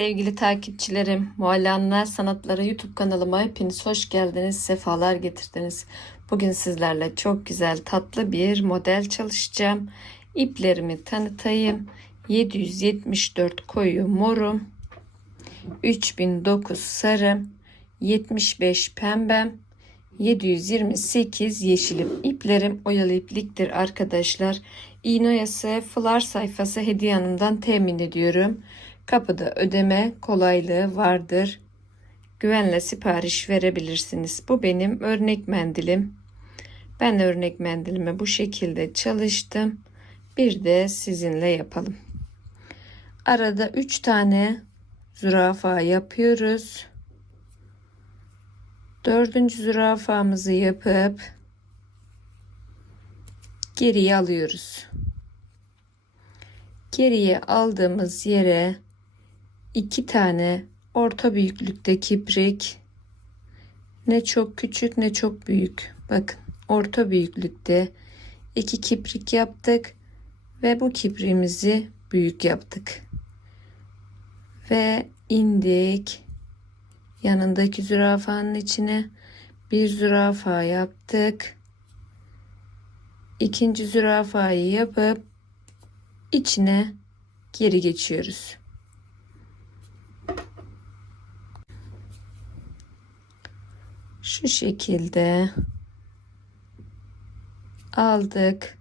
Sevgili takipçilerim, Muallanlar Sanatları YouTube kanalıma hepiniz hoş geldiniz, sefalar getirdiniz. Bugün sizlerle çok güzel, tatlı bir model çalışacağım. İplerimi tanıtayım. 774 koyu morum, 3009 sarı, 75 pembem, 728 yeşilim. İplerim oyalı ipliktir arkadaşlar. İğne oyası, flar sayfası hediye hanımdan temin ediyorum. Kapıda ödeme kolaylığı vardır. Güvenle sipariş verebilirsiniz. Bu benim örnek mendilim. Ben örnek mendilimi bu şekilde çalıştım. Bir de sizinle yapalım. Arada 3 tane zürafa yapıyoruz. Dördüncü zürafamızı yapıp geriye alıyoruz. Geriye aldığımız yere iki tane orta büyüklükte kiprik ne çok küçük ne çok büyük. Bakın orta büyüklükte iki kiprik yaptık ve bu kipriğimizi büyük yaptık. Ve indik. Yanındaki zürafanın içine bir zürafa yaptık. İkinci zürafayı yapıp içine geri geçiyoruz şu şekilde aldık.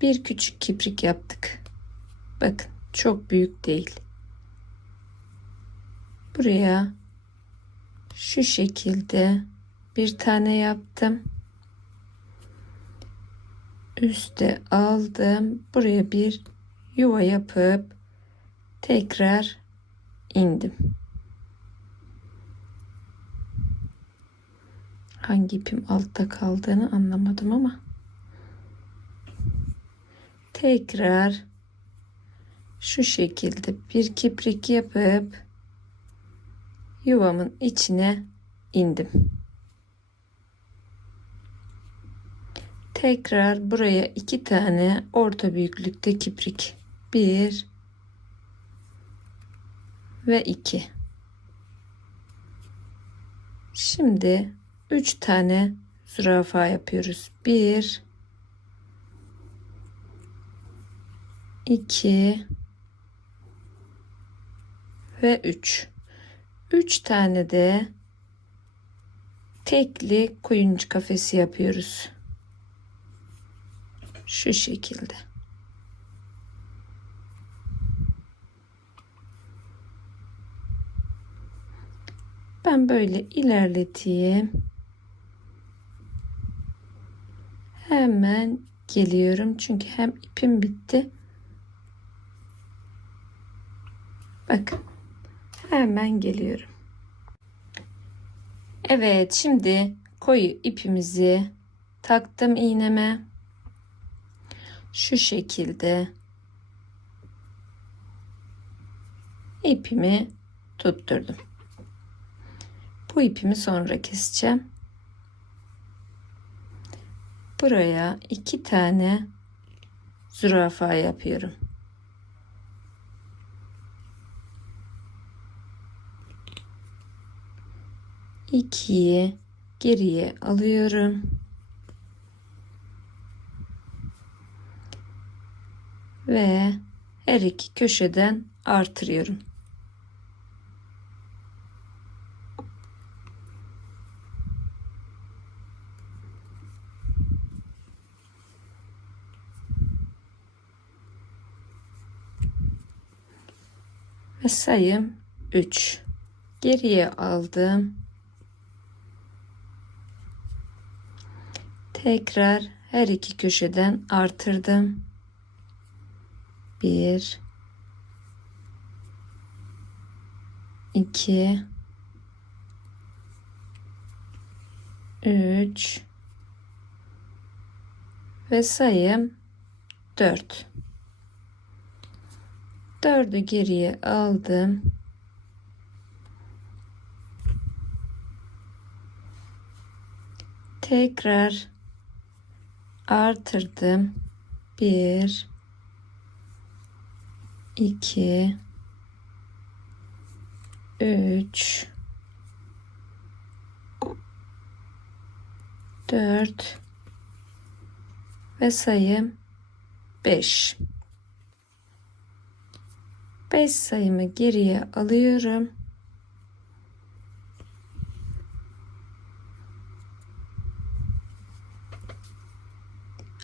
Bir küçük kiprik yaptık. Bakın çok büyük değil. Buraya şu şekilde bir tane yaptım. Üste aldım. Buraya bir yuva yapıp tekrar indim. Hangi ipim altta kaldığını anlamadım ama tekrar şu şekilde bir kiprik yapıp yuvamın içine indim. Tekrar buraya iki tane orta büyüklükte kiprik. Bir ve iki. Şimdi 3 tane zürafa yapıyoruz. 1 2 ve 3. 3 tane de tekli kuyuncu kafesi yapıyoruz. Şu şekilde. Ben böyle ilerleteyim. Hemen geliyorum çünkü hem ipim bitti. Bakın. Hemen geliyorum. Evet, şimdi koyu ipimizi taktım iğneme. Şu şekilde ipimi tutturdum. Bu ipimi sonra keseceğim buraya iki tane zürafa yapıyorum. İkiyi geriye alıyorum. Ve her iki köşeden artırıyorum. Ve sayım 3 geriye aldım. Tekrar her iki köşeden artırdım. 1 2 3 ve sayım 4 Dördü geriye aldım. Tekrar artırdım. Bir, iki, 3 4 ve sayım 5 5 sayımı geriye alıyorum.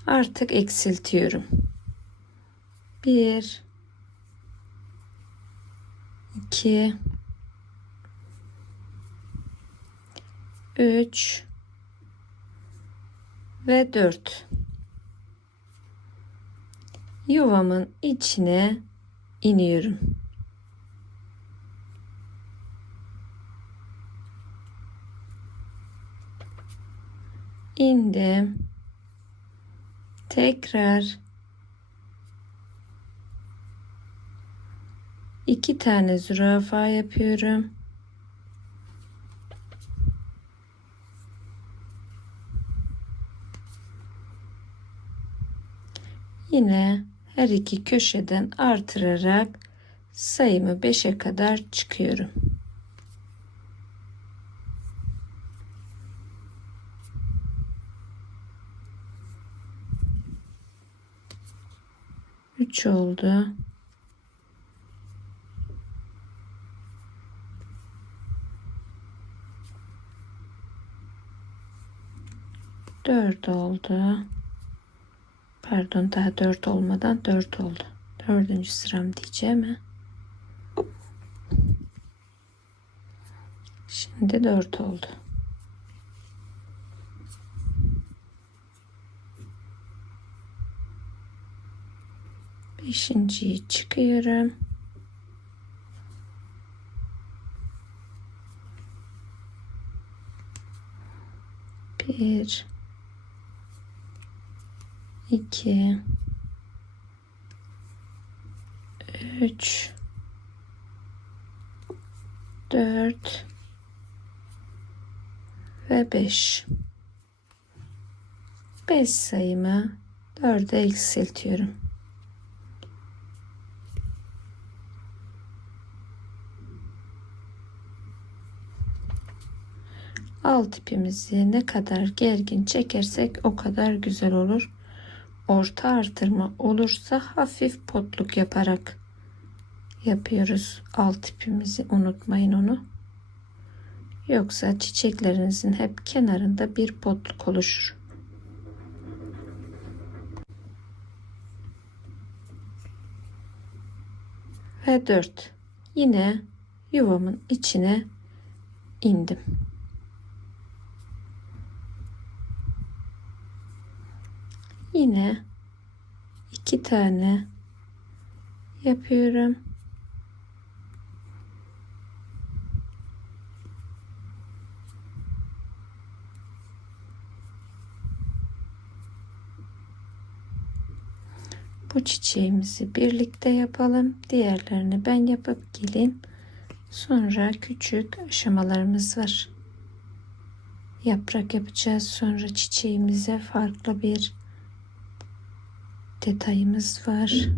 Artık eksiltiyorum. 1 2 3 ve 4 yuvamın içine iniyorum. indim. Tekrar iki tane zürafa yapıyorum. Yine her iki köşeden artırarak sayımı 5'e kadar çıkıyorum. Üç oldu. Dört oldu. Pardon daha dört olmadan dört oldu. Dördüncü sıram diyeceğim. Şimdi dört oldu. Beşinciyi çıkıyorum. Bir 2 3 4 ve 5 5 sayımı 4'e eksiltiyorum. Alt ipimizi ne kadar gergin çekersek o kadar güzel olur orta artırma olursa hafif potluk yaparak yapıyoruz. Alt ipimizi unutmayın onu. Yoksa çiçeklerinizin hep kenarında bir potluk oluşur. Ve 4 yine yuvamın içine indim yine iki tane yapıyorum. Bu çiçeğimizi birlikte yapalım. Diğerlerini ben yapıp geleyim. Sonra küçük aşamalarımız var. Yaprak yapacağız. Sonra çiçeğimize farklı bir detayımız var.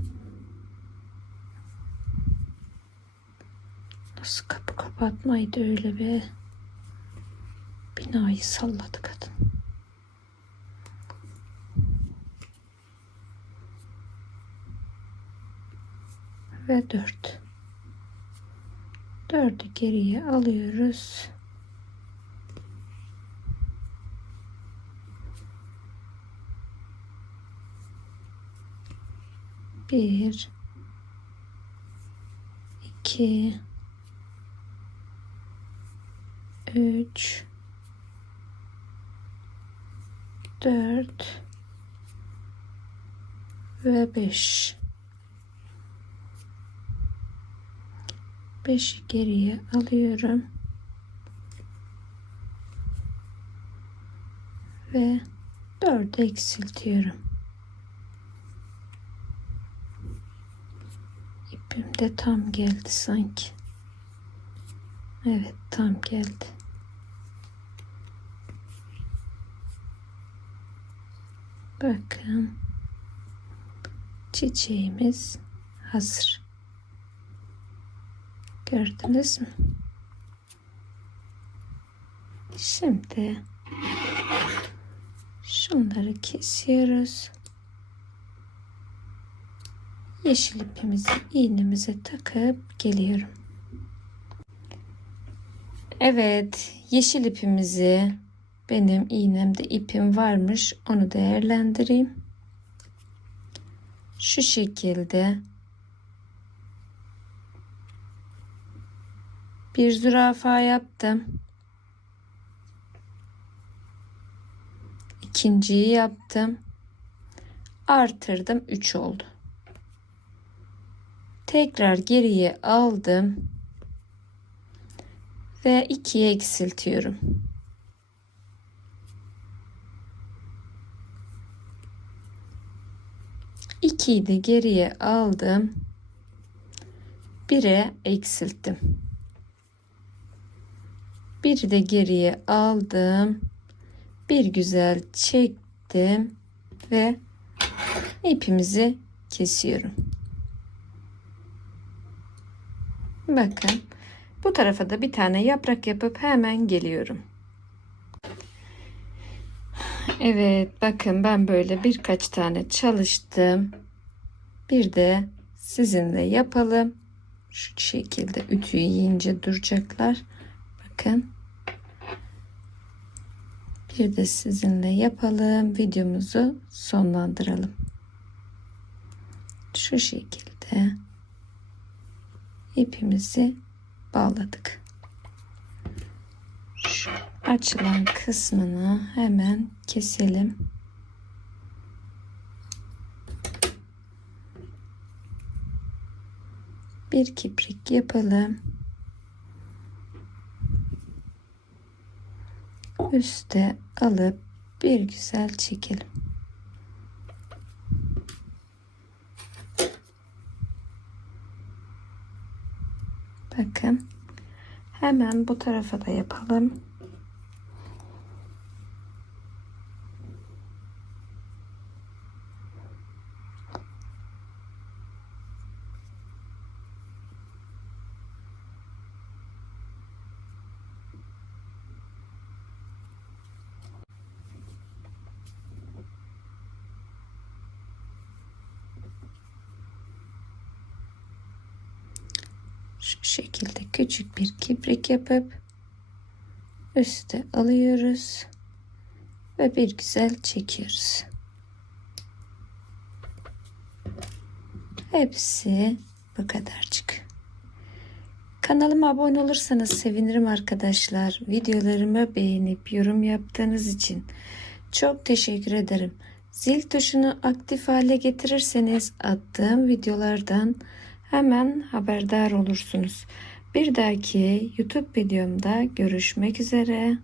Nasıl kapı kapatmaydı öyle be. Binayı salladı kadın. Ve dört. Dördü geriye alıyoruz. Bir. İki. Üç. Dört. Ve beş. Beşi geriye alıyorum. Ve dört eksiltiyorum ipim de tam geldi sanki. Evet tam geldi. Bakın çiçeğimiz hazır. Gördünüz mü? Şimdi şunları kesiyoruz. Yeşil ipimizi iğnemize takıp geliyorum. Evet, yeşil ipimizi benim iğnemde ipim varmış. Onu değerlendireyim. Şu şekilde bir zürafa yaptım. İkinciyi yaptım. Artırdım 3 oldu. Tekrar geriye aldım ve 2'ye eksiltiyorum. İkiyi de geriye aldım. 1'e eksilttim. Bir de geriye aldım. Bir güzel çektim ve ipimizi kesiyorum. Bakın bu tarafa da bir tane yaprak yapıp hemen geliyorum. Evet bakın ben böyle birkaç tane çalıştım. Bir de sizinle yapalım. Şu şekilde ütüyü yiyince duracaklar. Bakın. Bir de sizinle yapalım. Videomuzu sonlandıralım. Şu şekilde ipimizi bağladık. Şu açılan kısmını hemen keselim. Bir kiprik yapalım. Üste alıp bir güzel çekelim. Bakın. Hemen bu tarafa da yapalım. şu şekilde küçük bir kibrik yapıp üste alıyoruz ve bir güzel çekiyoruz. Hepsi bu kadarcık. Kanalıma abone olursanız sevinirim arkadaşlar. Videolarımı beğenip yorum yaptığınız için çok teşekkür ederim. Zil tuşunu aktif hale getirirseniz attığım videolardan hemen haberdar olursunuz. Bir dahaki YouTube videomda görüşmek üzere.